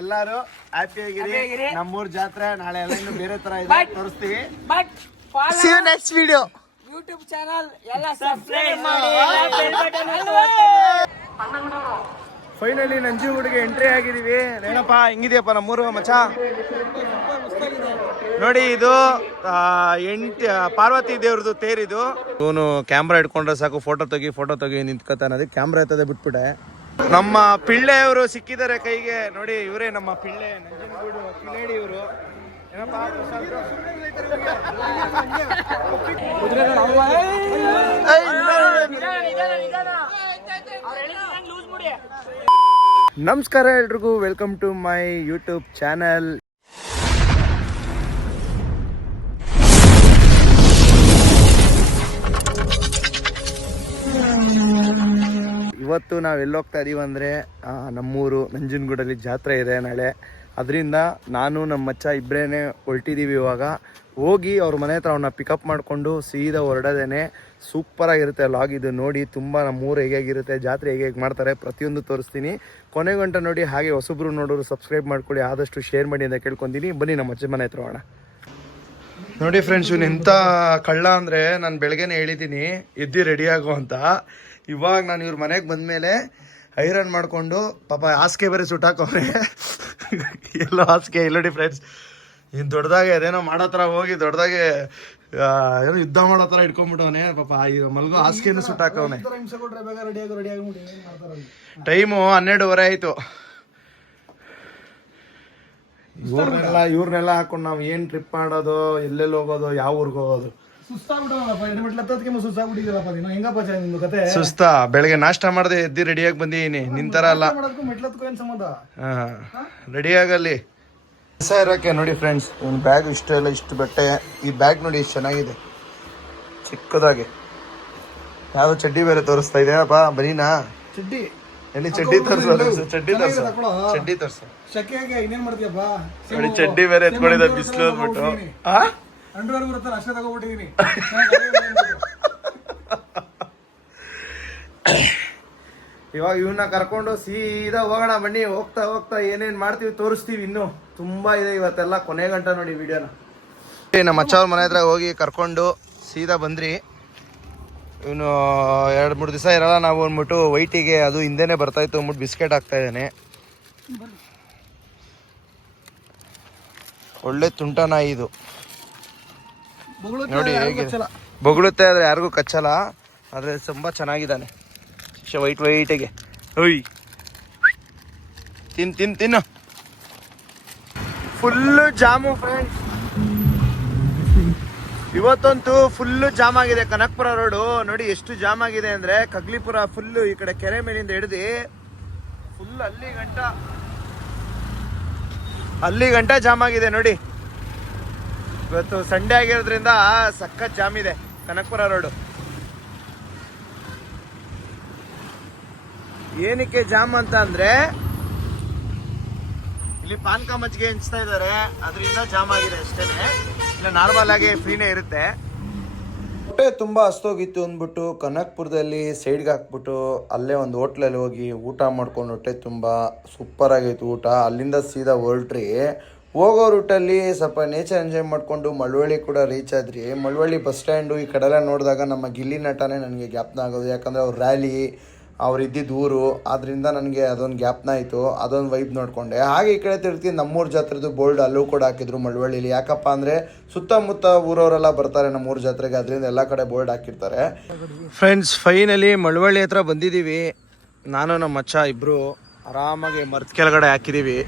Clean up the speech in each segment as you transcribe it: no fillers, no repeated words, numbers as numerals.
ಎಲ್ಲಾರು ಹ್ಯಾಪಿಯಾಗಿರಿ. ನಮ್ಮೂರ್ ಜಾತ್ರೆ ನಾಳೆ ಎಲ್ಲ ಇನ್ನು ಬೇರೆ ತರ ಇದೆ, ತೋರಿಸ್ತೀವಿ. See you next video. YouTube channel ಎಲ್ಲ ಸಬ್ಸ್ಕ್ರೈಬ್ ಮಾಡಿ. ಫೈನಲಿ ನಂಜನಗೂಡಿಗೆ ಎಂಟ್ರಿ ಆಗಿದೀವಿ. ಏನಪ್ಪ ಹೆಂಗಿದೆಯಪ್ಪ ನಮ್ಮೂರು ಮಚ್ಚ? ನೋಡಿ ಇದು ಪಾರ್ವತಿ ದೇವ್ರದ್ದು ತೇರಿದು. ಇವನು ಕ್ಯಾಮ್ರಾ ಇಟ್ಕೊಂಡ್ರೆ ಸಾಕು, ಫೋಟೋ ತೆಗಿ ನಿಂತ್ಕೊತಾನೆ. ಅದಕ್ಕೆ ಕ್ಯಾಮ್ರಾ ಎತ್ತದೆ ಬಿಟ್ಬಿಟ್ಟೆ. ನಮ್ಮ ಪಿಳ್ಳೆಯವರು ಸಿಕ್ಕಿದ್ದಾರೆ ಕೈಗೆ. ನೋಡಿ ಇವರೇ ನಮ್ಮ ಪಿಳ್ಳೆ, ನಂಜನಗೂಡು ಕಿಲೇಡಿ ಇವರು. ನಮಸ್ಕಾರ ಎಲ್ರಿಗೂ, welcome to my YouTube channel. ಇವತ್ತು ನಾವು ಎಲ್ಲಿ ಹೋಗ್ತಾ ಇದೀವಿ ಅಂದರೆ ನಮ್ಮೂರು ನಂಜನಗೂಡಲ್ಲಿ ಜಾತ್ರೆ ಇದೆ ನಾಳೆ. ಅದರಿಂದ ನಾನು ನಮ್ಮ ಮಚ್ಚ ಇಬ್ಬರೇನೆ ಹೊರಟಿದ್ದೀವಿ. ಇವಾಗ ಹೋಗಿ ಅವ್ರ ಮನೆ ಹತ್ರ ಅವನ್ನ ಪಿಕಪ್ ಮಾಡಿಕೊಂಡು ಸೀದಾ ಹೊರಡೋದೇನೆ. ಸೂಪರಾಗಿರುತ್ತೆ ಲಾಗ್ ಇದು. ನೋಡಿ ತುಂಬ ನಮ್ಮೂರು ಹೇಗಿರುತ್ತೆ, ಜಾತ್ರೆ ಹೇಗೆ ಮಾಡ್ತಾರೆ ಪ್ರತಿಯೊಂದು ತೋರಿಸ್ತೀನಿ. ಕೊನೆಗಂಟ ನೋಡಿ. ಹಾಗೆ ಹೊಸಬ್ರು ನೋಡೋರು ಸಬ್ಸ್ಕ್ರೈಬ್ ಮಾಡ್ಕೊಳ್ಳಿ, ಆದಷ್ಟು ಶೇರ್ ಮಾಡಿ ಅಂತ ಕೇಳ್ಕೊತೀನಿ. ಬನ್ನಿ ನಮ್ಮ ಮಚ್ಚ ಮನೆ ಹತ್ರ ಹೋಗೋಣ. ನೋಡಿ ಫ್ರೆಂಡ್ಸ್, ಇವ್ನು ಎಂಥ ಕಳ್ಳ ಅಂದರೆ, ನಾನು ಬೆಳಗ್ಗೆನೇ ಹೇಳಿದ್ದೀನಿ ಎದ್ದು ರೆಡಿ ಆಗೋ ಅಂತ. ಇವಾಗ ನಾನು ಇವ್ರ ಮನೆಗೆ ಬಂದಮೇಲೆ ಐರನ್ ಮಾಡಿಕೊಂಡು ಪಾಪ ಹಾಸಿಗೆ ಬೇರೆ ಸುಟ್ಟಾಕವ್ರೆ. ಎಲ್ಲೋ ಹಾಸಿಗೆ ಇಲ್ಲೋಡಿ ಫ್ರೆಂಡ್ಸ್, ಇನ್ನು ದೊಡ್ಡದಾಗೆ ಅದೇನೋ ಮಾಡೋ ಥರ ಹೋಗಿ ದೊಡ್ಡದಾಗೆ ಏನೋ ಯುದ್ಧ ಮಾಡೋ ಥರ ಇಟ್ಕೊಂಡ್ಬಿಟ್ಟವನೆ ಪಾಪ. ಮಲ್ಗೋ ಹಾಸಿಗೆನೂ ಸುಟ್ಟಾಕವನೆ. ಟೈಮು 12:30 ಆಯಿತು. ಇವ್ರನ್ನೆಲ್ಲ ಹಾಕೊಂಡು ನಾವು ಏನು ಟ್ರಿಪ್ ಮಾಡೋದು, ಎಲ್ಲೆಲ್ಲಿ ಹೋಗೋದು, ಯಾವ ಊರಿಗೆ ಹೋಗೋದು ಸುಸ್ತಾ. ಬೆಳಗ್ಗೆ ನಾಷ್ಟ ಮಾಡದೆ ಎದ್ದು ರೆಡಿಯಾಗಿ ಬಂದಿದ್ದೀನಿ. ನಿಂತರ ಅಲ್ಲ, ರೆಡಿ ಆಗಲ್ಲಿ ಇರೋಕ್ಕೆ. ನೋಡಿ ಫ್ರೆಂಡ್ಸ್, ಒಂದು ಬ್ಯಾಗ್ ಇಷ್ಟು ಬಟ್ಟೆ. ಈ ಬ್ಯಾಗ್ ನೋಡಿ ಎಷ್ಟು ಚೆನ್ನಾಗಿದೆ, ಚಿಕ್ಕದಾಗಿ. ಯಾವ್ದು ಚಡ್ಡಿ ಬೇರೆ ತೋರಿಸ್ತಾ ಇದೆಯಪ್ಪ. ಬರೀನಾ ಚಡ್ಡಿ? ಎಲ್ಲಿ ಚಡ್ಡಿ ತೋರಿಸು, ಚಡ್ಡಿ ತೋರಿಸು. ನೋಡಿ ಚಡ್ಡಿ ಬೇರೆ ಎತ್ಕೊಂಡಿದ್ದ ಬಿಸಿಲು ಅಂದ್ಬಿಟ್ಟು. ಇವಾಗ ಇವನ್ನ ಕರ್ಕೊಂಡು ಸೀದಾ ಹೋಗೋಣ. ಬನ್ನಿ, ಹೋಗ್ತಾ ಏನೇನ್ ಮಾಡ್ತೀವಿ ತೋರಿಸ್ತೀವಿ. ಇನ್ನು ತುಂಬಾ ಇದೆ ಇವತ್ತೆಲ್ಲ. ಕೊನೆ ಗಂಟ ನೋಡಿ ವಿಡಿಯೋನ. ನಮ್ಮ ಅಚ್ಚವ್ರ ಮನೆ ಹತ್ರ ಹೋಗಿ ಕರ್ಕೊಂಡು ಸೀದಾ ಬಂದ್ರಿ. ಇವನು 2-3 ದಿವಸ ಇರಲ್ಲ ನಾವು ಅಂದ್ಬಿಟ್ಟು ವೈಟಿಗೆ ಅದು ಹಿಂದೆನೆ ಬರ್ತಾಯಿತ್ತು ಅಂದ್ಬಿಟ್ಟು ಬಿಸ್ಕೆಟ್ ಹಾಕ್ತಾ ಇದ್ದಾನೆ. ಒಳ್ಳೆ ತುಂಟ ನಾಯಿ ಇದು. ನೋಡಿ ಹೇಗೆ ಬೊಗಳುತ್ತೆ, ಆದರೆ ಯಾರಿಗೂ ಕಚ್ಚಲ್ಲ. ಆದರೆ ತುಂಬ ಚೆನ್ನಾಗಿದ್ದಾನೆ ವೈಟಿಗೆ. ಓಯ್ ತಿನ್ನು. Full jam friends. ಇವತ್ತಂತೂ ಫುಲ್ಲು ಜಾಮ್ ಆಗಿದೆ ಕನಕಪುರ ರೋಡು. ನೋಡಿ ಎಷ್ಟು ಜಾಮ್ ಆಗಿದೆ ಅಂದರೆ, ಕಗ್ಲಿಪುರ ಫುಲ್ಲು ಈ ಕಡೆ ಕೆರೆ ಮೇಲಿಂದ ಹಿಡಿದು ಫುಲ್ ಅಲ್ಲಿ ಗಂಟ ಜಾಮ್ ಆಗಿದೆ ನೋಡಿ. ಇವತ್ತು ಸಂಡೇ ಆಗಿರೋದ್ರಿಂದ ಸಖತ್ ಜಾಮ್ ಇದೆ ಕನಕಪುರ ರೋಡು. ಏನಕ್ಕೆ ಜಾಮ್ ಅಂತ ಅಂದ್ರೆ, ಇಲ್ಲಿ ಪಾನ್ಕ ಮಜ್ಜಿಗೆ ಹಂಚ್ತಾ ಇದ್ದಾರೆ, ಅದರಿಂದ ಜಾಮ್ ಆಗಿದೆ ಅಷ್ಟೇನೆ. ಇಲ್ಲ ನಾರ್ಮಲ್ ಆಗಿ ಫ್ರೀನೇ ಇರುತ್ತೆ. ಹೊಟ್ಟೆ ತುಂಬ ಹಸ್ತೋಗಿತ್ತು ಅಂದ್ಬಿಟ್ಟು ಕನಕಪುರದಲ್ಲಿ ಸೈಡ್ಗೆ ಹಾಕ್ಬಿಟ್ಟು ಅಲ್ಲೇ ಒಂದು ಹೋಟ್ಲಲ್ಲಿ ಹೋಗಿ ಊಟ ಮಾಡ್ಕೊಂಡು ಹೊಟ್ಟೆ ತುಂಬ ಸೂಪರ್ ಆಗಿತ್ತು ಊಟ. ಅಲ್ಲಿಂದ ಸೀದಾ ಹೊರಟ್ರಿ. ಹೋಗೋ ರೂಟಲ್ಲಿ ಸ್ವಲ್ಪ ನೇಚರ್ ಎಂಜಾಯ್ ಮಾಡಿಕೊಂಡು ಮಳವಳ್ಳಿ ಕೂಡ ರೀಚ್ ಆದ್ರಿ. ಮಳವಳ್ಳಿ ಬಸ್ ಸ್ಟ್ಯಾಂಡು ಈ ಕಡೆಲ್ಲ ನೋಡಿದಾಗ ನಮ್ಮ ಗಿಲ್ಲಿ ನಟನೇ ನನಗೆ ಜ್ಞಾಪನ ಆಗೋದು. ಯಾಕಂದರೆ ಅವ್ರ ರ್ಯಾಲಿ, ಅವ್ರು ಇದ್ದಿದ್ದು ಊರು, ಆದ್ದರಿಂದ ನನಗೆ ಅದೊಂದು ಜ್ಞಾಪನ ಆಯಿತು. ಅದೊಂದು ವೈಬ್ ನೋಡಿಕೊಂಡೆ. ಹಾಗೆ ಈ ಕಡೆ ತಿರ್ಗಿ ನಮ್ಮೂರು ಜಾತ್ರೆದು ಬೋರ್ಡ್ ಅಲ್ಲೂ ಕೂಡ ಹಾಕಿದ್ರು ಮಳವಳ್ಳಿಲಿ. ಯಾಕಪ್ಪ ಅಂದರೆ ಸುತ್ತಮುತ್ತ ಊರವರೆಲ್ಲ ಬರ್ತಾರೆ ನಮ್ಮೂರು ಜಾತ್ರೆಗೆ, ಅದರಿಂದ ಎಲ್ಲ ಕಡೆ ಬೋರ್ಡ್ ಹಾಕಿರ್ತಾರೆ. ಫ್ರೆಂಡ್ಸ್, ಫೈನಲಿ ಮಳವಳ್ಳಿ ಹತ್ರ ಬಂದಿದ್ದೀವಿ. ನಾನು ನಮ್ಮ ಮಚ್ಚ ಇಬ್ಬರು ಆರಾಮಾಗಿ ಮರದ ಕೆಳಗಡೆ ಹಾಕಿದ್ದೀವಿ.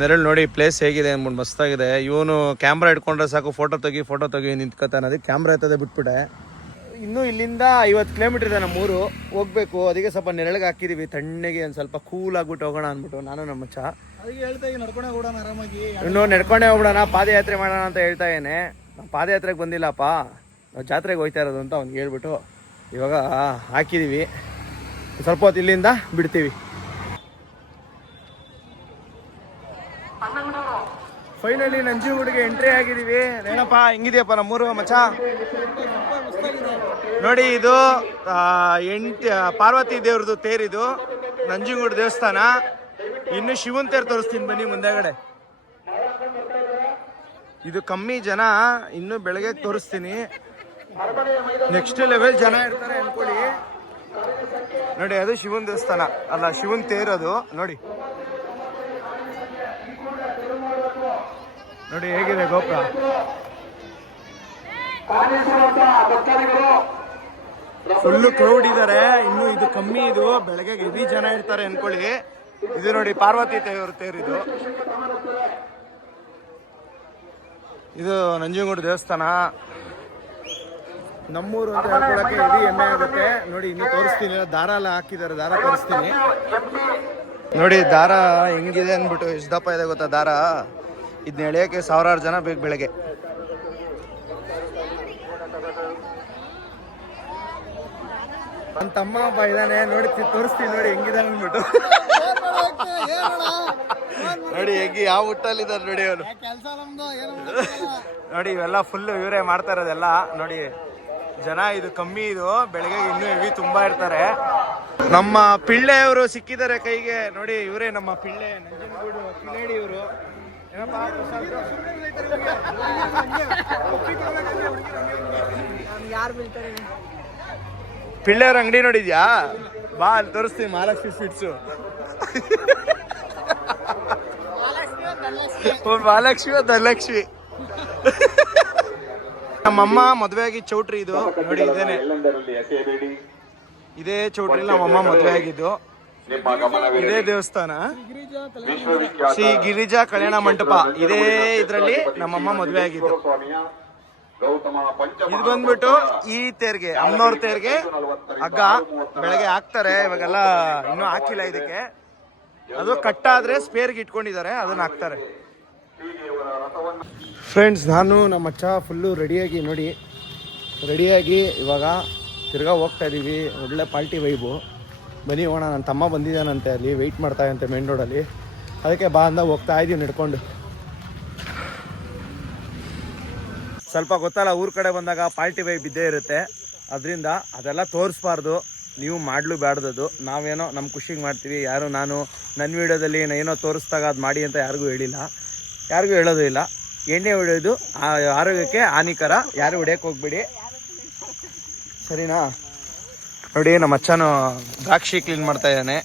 ನೆರಳು ನೋಡಿ ಪ್ಲೇಸ್ ಹೇಗಿದೆ ಅಂದ್ಬಿಟ್ಟು ಮಸ್ತಾಗಿದೆ. ಇವನು ಕ್ಯಾಮ್ರಾ ಇಟ್ಕೊಂಡ್ರೆ ಸಾಕು, ಫೋಟೋ ತೆಗಿ ನಿಂತ್ಕೊತಾನೆ. ಅದಕ್ಕೆ ಕ್ಯಾಮ್ರಾ ಎತ್ತದೆ ಬಿಟ್ಬಿಟ್ಟೆ. ಇನ್ನೂ ಇಲ್ಲಿಂದ 50 ಕಿಲೋಮೀಟರ್ ಇದೆ ನಮ್ಮೂರು, ಹೋಗ್ಬೇಕು. ಅದಕ್ಕೆ ಸ್ವಲ್ಪ ನೆರಳಿಗೆ ಹಾಕಿದ್ದೀವಿ, ತಣ್ಣಗೆ ಒಂದು ಸ್ವಲ್ಪ ಕೂಲ್ ಆಗ್ಬಿಟ್ಟು ಹೋಗೋಣ ಅಂದ್ಬಿಟ್ಟು ನಾನು ನಮ್ಮ ಮಚ್ಚ. ಇನ್ನು ನಡ್ಕೊಂಡೇ ಹೋಗ್ಬಿಡೋಣ, ಪಾದಯಾತ್ರೆ ಮಾಡೋಣ ಅಂತ ಹೇಳ್ತಾ ಇದ್ದೇನೆ. ನಾವು ಪಾದಯಾತ್ರೆಗೆ ಬಂದಿಲ್ಲಪ್ಪ, ನಾವು ಜಾತ್ರೆಗೆ ಹೋಗ್ತಾ ಇರೋದು ಅಂತ ಅವ್ನಿಗೆ ಹೇಳ್ಬಿಟ್ಟು ಇವಾಗ ಹಾಕಿದ್ದೀವಿ. ಸ್ವಲ್ಪ ಹೊತ್ತು ಇಲ್ಲಿಂದ ಬಿಡ್ತೀವಿ. ಫೈನಲಿ ನಂಜನಗೂಡಿಗೆ ಎಂಟ್ರಿ ಆಗಿದೀವಿ. ಏನಪ್ಪ ಹೆಂಗಿದೆಯಪ್ಪ ನಮ್ಮೂರು ಮಚ್ಚ? ನೋಡಿ ಇದು ಪಾರ್ವತಿ ದೇವ್ರದ್ದು ತೇರಿದು ನಂಜನಗೂಡು ದೇವಸ್ಥಾನ. ಇನ್ನು ಶಿವನ್ ತೇರ್ ತೋರಿಸ್ತೀನಿ ಬನ್ನಿ ಮುಂದೆಗಡೆ. ಇದು ಕಮ್ಮಿ ಜನ, ಇನ್ನು ಬೆಳಗ್ಗೆ ತೋರಿಸ್ತೀನಿ. ನೆಕ್ಸ್ಟ್ ಲೆವೆಲ್ ಜನ ಇರ್ತಾರೆ ಅನ್ಕೊಳ್ಳಿ. ನೋಡಿ ಅದು ಶಿವನ್ ದೇವಸ್ಥಾನ ಅಲ್ಲ, ಶಿವನ್ ತೇರದು ನೋಡಿ. ನೋಡಿ ಹೇಗಿದೆ ಗೋಪುರ. ಫುಲ್ಲು ಕ್ರೌಡ್ ಇದಾರೆ. ಇನ್ನು ಇದು ಕಮ್ಮಿ, ಇದು ಬೆಳಗ್ಗೆ ಹೆವಿ ಜನ ಇರ್ತಾರೆ ಅನ್ಕೊಳ್ಳಿ. ಇದು ನೋಡಿ ಪಾರ್ವತಿ ದೇವ್ರ ತೇರಿದು. ಇದು ನಂಜನಗೂಡು ದೇವಸ್ಥಾನ. ನಮ್ಮೂರು ಅಂತ ಹೇಳ್ಕೊಳಕ್ಕೆ ಹೆವಿ ಹೆಮ್ಮೆ ಆಗುತ್ತೆ. ನೋಡಿ ಇನ್ನು ತೋರಿಸ್ತೀನಿ, ದಾರ ಎಲ್ಲ ಹಾಕಿದ್ದಾರೆ, ದಾರ ತೋರಿಸ್ತೀನಿ ನೋಡಿ. ದಾರ ಹೆಂಗಿದೆ ಅಂದ್ಬಿಟ್ಟು, ಎಷ್ಟು ದಪ್ಪ ಇದೆ ಗೊತ್ತಾ ದಾರ. ಇದನ್ನ ಎಳೆಯೋಕ್ಕೆ ಸಾವಿರಾರು ಜನ ಬೇಕು ಬೆಳಗ್ಗೆ. ನನ್ನ ತಮ್ಮ ಒಬ್ಬ ಇದ್ದಾನೆ ನೋಡಿ, ತೋರಿಸ್ತೀನಿ ನೋಡಿ ಹೆಂಗಿದಾನೆ ಅಂದ್ಬಿಟ್ಟು. ನೋಡಿ ಹೆಂಗಿ ಯಾವ ಹುಟ್ಟಲ್ಲಿದ್ದಾರೆ ನೋಡಿ ಅವನು. ನೋಡಿ ಇವೆಲ್ಲ ಫುಲ್ ಇವರೇ ಮಾಡ್ತಾ ಇರೋದೆಲ್ಲ ನೋಡಿ. ಜನ ಇದು ಕಮ್ಮಿ, ಇದು ಬೆಳಗ್ಗೆ ಇನ್ನೂ ಹೆವಿ ತುಂಬಾ ಇರ್ತಾರೆ. ನಮ್ಮ ಪಿಳ್ಳೆಯವರು ಸಿಕ್ಕಿದ್ದಾರೆ ಕೈಗೆ ನೋಡಿ. ಇವರೇ ನಮ್ಮ ಪಿಳ್ಳೆ, ನಂಜನಗೂಡು ಕಿಲೇಡಿ ಇವರು. ಪಿಳ್ಳೆಯವ್ರ ಅಂಗಡಿ ನೋಡಿದ್ಯಾ? ಬಾ ಅಲ್ಲಿ ತೋರಿಸ್ತೀನಿ, ಮಹಾಲಕ್ಷ್ಮಿ ಸ್ವೀಟ್ಸು. ಮಹಾಲಕ್ಷ್ಮಿ ಧನಲಕ್ಷ್ಮಿ. ನಮ್ಮಮ್ಮ ಮದುವೆ ಆಗಿ ಚೌಟ್ರಿ ಇದು ನೋಡಿ. ಇದೇನೆ, ಇದೇ ಚೌಟ್ರಿ ನಮ್ಮಮ್ಮ ಮದುವೆ ಆಗಿದ್ದು. ಇದೇ ದೇವಸ್ಥಾನ ಶ್ರೀ ಗಿರಿಜಾ ಕಲ್ಯಾಣ ಮಂಟಪ. ಇದೇ ಇದ್ರಲ್ಲಿ ನಮ್ಮಮ್ಮ ಮದುವೆ ಆಗಿದ್ದು. ಇದು ಬಂದ್ಬಿಟ್ಟು ಈ ತೇರ್ಗೆ, ಅಮ್ಮನವ್ರ ತೇರ್ಗೆ ಹಗ್ಗ ಬೆಳಗ್ಗೆ ಹಾಕ್ತಾರೆ. ಇವಾಗೆಲ್ಲ ಇನ್ನೂ ಹಾಕಿಲ್ಲ ಇದಕ್ಕೆ. ಅದು ಕಟ್ಟಾದ್ರೆ ಸ್ಪೇರ್ಗೆ ಇಟ್ಕೊಂಡಿದ್ದಾರೆ, ಅದನ್ನ ಹಾಕ್ತಾರೆ. ಫ್ರೆಂಡ್ಸ್, ನಾನು ನಮ್ಮ ಅಚ್ಚ ಫುಲ್ಲು ರೆಡಿಯಾಗಿ ನೋಡಿ, ರೆಡಿಯಾಗಿ ಇವಾಗ ತಿರ್ಗಾ ಹೋಗ್ತಾ ಇದ್ದೀವಿ. ಒಳ್ಳೆ ಪಾರ್ಟಿ ವೈಬು. ಬನ್ನಿ ಹೋಗೋಣ. ನನ್ನ ತಮ್ಮ ಬಂದಿದ್ದಾನಂತೆ, ಅಲ್ಲಿ ವೆಯ್ಟ್ ಮಾಡ್ತಾಯಂತೆ ಮೇನ್ ರೋಡಲ್ಲಿ. ಅದಕ್ಕೆ ಬಾ ಅಂದ ಹೋಗ್ತಾ ಇದ್ದೀವಿ ನಡ್ಕೊಂಡು. ಸ್ವಲ್ಪ ಗೊತ್ತಲ್ಲ, ಊರ ಕಡೆ ಬಂದಾಗ ಪಾರ್ಟಿ ವೈಬ್ ಇದ್ದೇ ಇರುತ್ತೆ. ಅದರಿಂದ ಅದೆಲ್ಲ ತೋರಿಸ್ಬಾರ್ದು, ನೀವು ಮಾಡಲು ಬೇಡ್ದದು. ನಾವೇನೋ ನಮ್ಮ ಖುಷಿಗೆ ಮಾಡ್ತೀವಿ. ಯಾರು ನಾನು ನನ್ನ ವೀಡಿಯೋದಲ್ಲಿ ಏನೋ ತೋರಿಸ್ದಾಗ ಅದು ಮಾಡಿ ಅಂತ ಯಾರಿಗೂ ಹೇಳಿಲ್ಲ, ಯಾರಿಗೂ ಹೇಳೋದು ಇಲ್ಲ. ಎಣ್ಣೆ ಹೊಡೆಯೋದು ಆರೋಗ್ಯಕ್ಕೆ ಹಾನಿಕರ, ಯಾರು ಹೊಡೆಯೋಕೆ ಹೋಗ್ಬೇಡಿ, ಸರಿನಾ? ನೋಡಿ ನಮ್ಮ ಅಚ್ಚನು ದ್ರಾಕ್ಷಿ ಕ್ಲೀನ್ ಮಾಡ್ತಾ ಇದ್ದಾನೆ.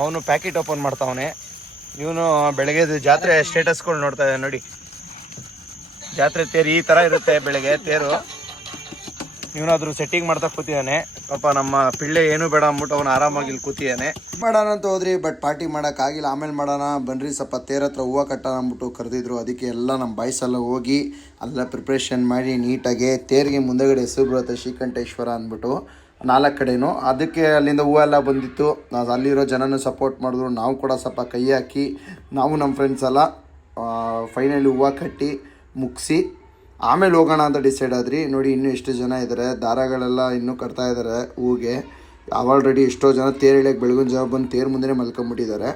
ಅವನು ಪ್ಯಾಕೆಟ್ ಓಪನ್ ಮಾಡ್ತಾವನೆ. ಇವನು ಬೆಳಗ್ಗೆ ಜಾತ್ರೆ ಸ್ಟೇಟಸ್ಗಳು ನೋಡ್ತಾ ಇದ್ದಾನೆ ನೋಡಿ. ಜಾತ್ರೆ ತೇರು ಈ ಥರ ಇರುತ್ತೆ ಬೆಳಗ್ಗೆ ತೇರು. ಇವನಾದ್ರೂ ಸೆಟ್ಟಿಂಗ್ ಮಾಡ್ತಾ ಕೂತಿದ್ದಾನೆ. ಪಾಪ ನಮ್ಮ ಪಿಳ್ಳೆ ಏನು ಬೇಡ ಅಂದ್ಬಿಟ್ಟು ಅವನು ಆರಾಮಾಗಿ ಇಲ್ಲಿ ಕೂತಿದ್ದಾನೆ. ಮಾಡೋಣ ಅಂತ ಹೋದ್ರಿ, ಬಟ್ ಪಾರ್ಟಿ ಮಾಡೋಕ್ಕಾಗಿಲ್ಲ. ಆಮೇಲೆ ಮಾಡೋಣ ಬನ್ರಿ, ಸ್ವಲ್ಪ ತೇರ ಹತ್ರ ಹೂವು ಕಟ್ಟೋಣ ಅಂದ್ಬಿಟ್ಟು ಕರೆದಿದ್ರು. ಅದಕ್ಕೆ ಎಲ್ಲ ನಮ್ಮ ಬಾಯ್ಸ್ ಎಲ್ಲ ಹೋಗಿ ಅಲ್ಲ ಪ್ರಿಪ್ರೇಷನ್ ಮಾಡಿ ನೀಟಾಗಿ ತೇರಿಗೆ ಮುಂದೆಗಡೆ ಹೆಸರು ಬರುತ್ತೆ ಶ್ರೀಕಂಠೇಶ್ವರ ಅಂದ್ಬಿಟ್ಟು 4 ಕಡೆನೂ. ಅದಕ್ಕೆ ಅಲ್ಲಿಂದ ಹೂವೆಲ್ಲ ಬಂದಿತ್ತು. ಅಲ್ಲಿರೋ ಜನನೂ ಸಪೋರ್ಟ್ ಮಾಡಿದ್ರು. ನಾವು ಕೂಡ ಸ್ವಲ್ಪ ಕೈ ಹಾಕಿ ನಾವು ನಮ್ಮ ಫ್ರೆಂಡ್ಸ್ ಎಲ್ಲ ಫೈನಲಿ ಹೂವು ಕಟ್ಟಿ ಮುಗಿಸಿ ಆಮೇಲೆ ಹೋಗೋಣ ಅಂತ ಡಿಸೈಡ್ ಆದ್ರಿ. ನೋಡಿ ಇನ್ನೂ ಎಷ್ಟು ಜನ ಇದ್ದಾರೆ, ದಾರಗಳೆಲ್ಲ ಇನ್ನೂ ಕಟ್ತಾ ಇದ್ದಾರೆ ಹೂಗೆ. ಆಲ್ರೆಡಿ ಎಷ್ಟೋ ಜನ ತೇರು ಇಳಿಯಕ್ಕೆ ಬೆಳಗಿನ ಜಾವ ಬಂದು ತೇರು ಮುಂದೆ ಮಲ್ಕೊಂಡ್ಬಿಟ್ಟಿದ್ದಾರೆ.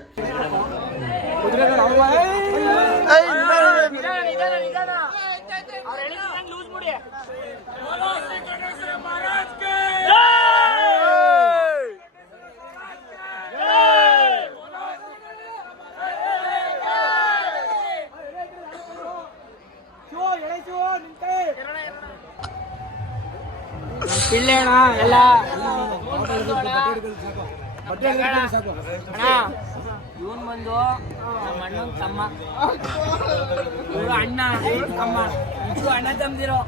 ಪಿಳ್ಳೆಣ ಎಲ್ಲ ಇವನ್ ಬಂದು ನಮ್ಮ ಅಣ್ಣನ ತಮ್ಮ, ಇವರು ಅಣ್ಣ ತಮ್ಮ, ಇಬ್ರು ಅಣ್ಣ ತಮ್ಮದಿರೋ.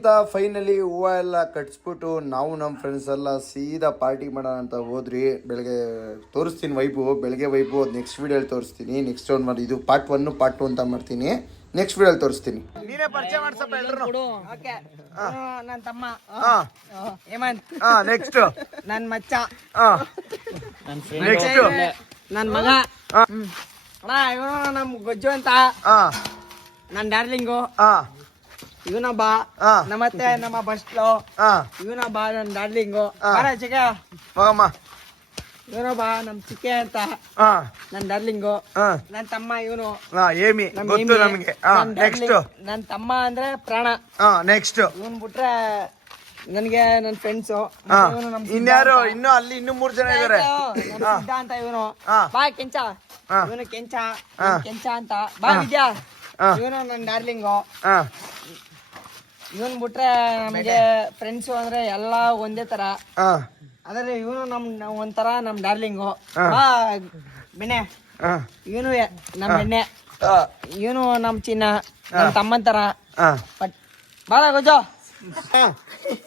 ಅಂತ ಫೈನಲಿ ಹೂವು ಎಲ್ಲ ಕಟ್ಸ್ಬಿಟ್ಟು ನಾವು ನಮ್ಮ ಫ್ರೆಂಡ್ಸ್ ಎಲ್ಲ ಸೀದಾ ಪಾರ್ಟಿ ಮಾಡೋಣ ಅಂತ ಹೋದ್ರಿ. ಬೆಳಗ್ಗೆ ತೋರಿಸ್ತೀನಿ ವೈಬು, ಬೆಳಗ್ಗೆ ವೈಬು ಅದು ನೆಕ್ಸ್ಟ್ ವೀಡಿಯೋಲಿ ತೋರಿಸ್ತೀನಿ. ನೆಕ್ಸ್ಟ್ ಒಂದು ಮಾಡಿ ಇದು ಪಾರ್ಟ್ 1 ಪಾರ್ಟ್ 2 ಅಂತ ಮಾಡ್ತೀನಿ, ನೆಕ್ಸ್ಟ್ ವೀಡಿಯೋಲಿ ತೋರಿಸ್ತೀನಿ. ನೀನೇ ಪರಿಚಯ ಮಾಡ್ಸಪ್ಪ ಎಲ್ರು. ಓಕೆ ನನ್ನ ತಮ್ಮ ಹಾಂ ಹೇಮಂತ್. ನೆಕ್ಸ್ಟ್ ನನ್ನ ಮಚ್ಚ, ನೆಕ್ಸ್ಟ್ ನನ್ನ ಮಗ ಅಣ್ಣ, ಇವನು ನಮ್ ಗೊಜ್ಜು ಅಂತ, ನನ್ನ ಡಾರ್ಲಿಂಗು ಇವನೊಬ್ಬ, ನಮ್ಮತ್ತೆ ನಮ್ಮ ಬಸ್ಲು ಇವನೊಬ್ಬ ನನ್ನ ಡಾರ್ಲಿಂಗು. ಚಿಕ್ಕ ಹೋಗಮ್ಮ. ಇವನೊಬ್ಬ ನಮ್ ಚಿಕ್ಕೆ ಅಂತ ನನ್ನ ಡಾರ್ಲಿಂಗು. ನನ್ನ ತಮ್ಮ ಇವನು ಏಮಿ, ಗೊತ್ತು ನಮಗೆ. ನೆಕ್ಸ್ಟ್ ನನ್ನ ತಮ್ಮ ಅಂದ್ರೆ ಪ್ರಾಣ. ನೆಕ್ಸ್ಟ್ ಇವನ್ ಬಿಟ್ರೆ ನನ್ಗೆ ನನ್ನ ಫ್ರೆಂಡ್ಸು. ಇನ್ಯಾರು ಇನ್ನು ಅಲ್ಲಿ ಇನ್ನೂ 3 ಜನ ಇದಾರೆ. ಸಿದ್ಧ ಅಂತ ಇವನು. ಬಾ ಕೆಂಚ, ಇವನು ಕೆಂಚ, ಕೆಂಚ ಅಂತ. ಬಾ ವಿದ್ಯಾ, ಇವನು ನನ್ನ ಡಾರ್ಲಿಂಗು. ಇವನ್ ಬಿಟ್ರೆ ನಮ್ಗೆ ಫ್ರೆಂಡ್ಸು ಅಂದ್ರೆ ಎಲ್ಲಾ ಒಂದೇ ತರ. ಆದ್ರೆ ಇವನು ಒಂಥರ ನಮ್ ಡಾರ್ಲಿಂಗು. ಬಾ ಬೆಣ್ಣೆ, ಇವನು ನಮ್ ಬೆಣ್ಣೆ, ಇವನು ನಮ್ ಚಿನ್ನ, ನಮ್ ತಮ್ಮನ್ ತರ. ಬಟ್ ಬಾಳ ಗೊಜ್ಜು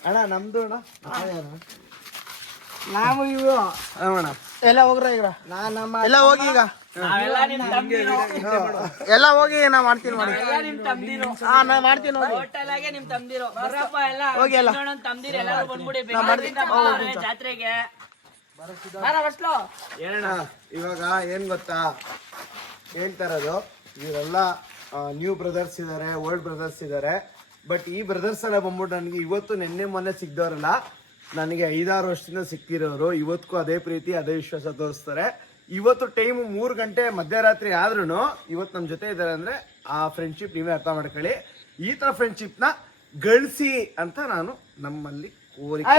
ಅಣ್ಣ ನಮ್ದು ಅಣ್ಣ ನಾವು ಇವು ಎಲ್ಲ ಹೋಗ್ರ ಈಗ ನಮ್ಮ ಎಲ್ಲ ಹೋಗಿ ಈಗ ಎಲ್ಲ ಹೋಗಿ ನಾ ಮಾಡ್ತೀನಿ ಮಾಡಿ. ನಾ ಮಾಡ್ತೀನಿ ಹೋಗಿ ಎಲ್ಲ ಜಾತ್ರೆಗೆ. ಏನಣ್ಣ ಇವಾಗ ಏನ್ ಗೊತ್ತಾ ಹೇಳ್ತಾ ಇರೋದು, ಇವರೆಲ್ಲ ನ್ಯೂ ಬ್ರದರ್ಸ್ ಇದಾರೆ, ಓಲ್ಡ್ ಬ್ರದರ್ಸ್ ಇದಾರೆ. ಬಟ್ ಈ ಬ್ರದರ್ಸ್ ಎಲ್ಲ ಬಂದ್ಬಿಟ್ಟು ನನಗೆ ಇವತ್ತು ನಿನ್ನೆ ಮೊನ್ನೆ ಸಿಗ್ದವ್ರಲ್ಲ, ನನಗೆ 5-6 ವರ್ಷದಿಂದ ಸಿಕ್ಕಿರೋರು. ಇವತ್ತಿಗೂ ಅದೇ ಪ್ರೀತಿ ಅದೇ ವಿಶ್ವಾಸ ತೋರಿಸ್ತಾರೆ. ಇವತ್ತು ಟೈಮ್ 3 ಗಂಟೆ ಮಧ್ಯರಾತ್ರಿ ಆದ್ರೂ ಇವತ್ತು ನಮ್ಮ ಜೊತೆ ಇದ್ದಾರೆ ಅಂದ್ರೆ ಆ ಫ್ರೆಂಡ್ಶಿಪ್ ನೀವೇ ಅರ್ಥ ಮಾಡ್ಕೊಳ್ಳಿ. ಈ ತರ ಫ್ರೆಂಡ್ಶಿಪ್ ನ ಗಳಿಸಿ ಅಂತ ನಾನು ನಮ್ಮಲ್ಲಿ ಕೋರಿಕೆ.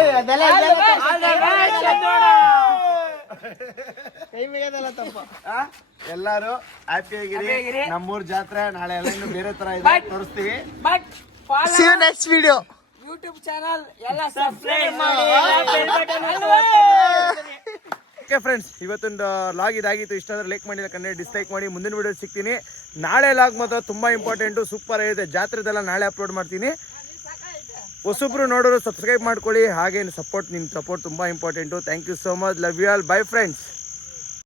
ಎಲ್ಲಾರು ಹ್ಯಾಪಿ ಆಗಿರಿ. ನಮ್ಮೂರ್ ಜಾತ್ರೆ ನಾಳೆ ಎಲ್ಲ ಇನ್ನು ಬೇರೆ ತರ ಇದೆ, ತೋರಿಸ್ತೀವಿ. See you next video. YouTube channel ಎಲ್ಲ ಸಬ್ಸ್ಕ್ರೈಬ್ ಮಾಡಿ. ಓಕೆ ಫ್ರೆಂಡ್ಸ್, ಇವತ್ತೊಂದು ಲಾಗ್ ಇದಾಗಿತ್ತು. ಇಷ್ಟ ಆದರೆ ಲೈಕ್ ಮಾಡಿಲ್ಲ ಕನ್ನಡ ಡಿಸ್ಲೈಕ್ ಮಾಡಿ. ಮುಂದಿನ ವಿಡಿಯೋ ಸಿಗ್ತೀನಿ. ನಾಳೆ ಲಾಗ್ ಮಾತ್ರ ತುಂಬ ಇಂಪಾರ್ಟೆಂಟು, ಸೂಪರ್ ಆಗಿದೆ. ಜಾತ್ರೆದೆಲ್ಲ ನಾಳೆ ಅಪ್ಲೋಡ್ ಮಾಡ್ತೀನಿ. ಹೊಸಬ್ರು ನೋಡೋರು ಸಬ್ಸ್ಕ್ರೈಬ್ ಮಾಡ್ಕೊಳ್ಳಿ. ಹಾಗೆ ನಿಮ್ಮ ಸಪೋರ್ಟ್ ತುಂಬ important. Thank you so much. Love you all. Bye friends.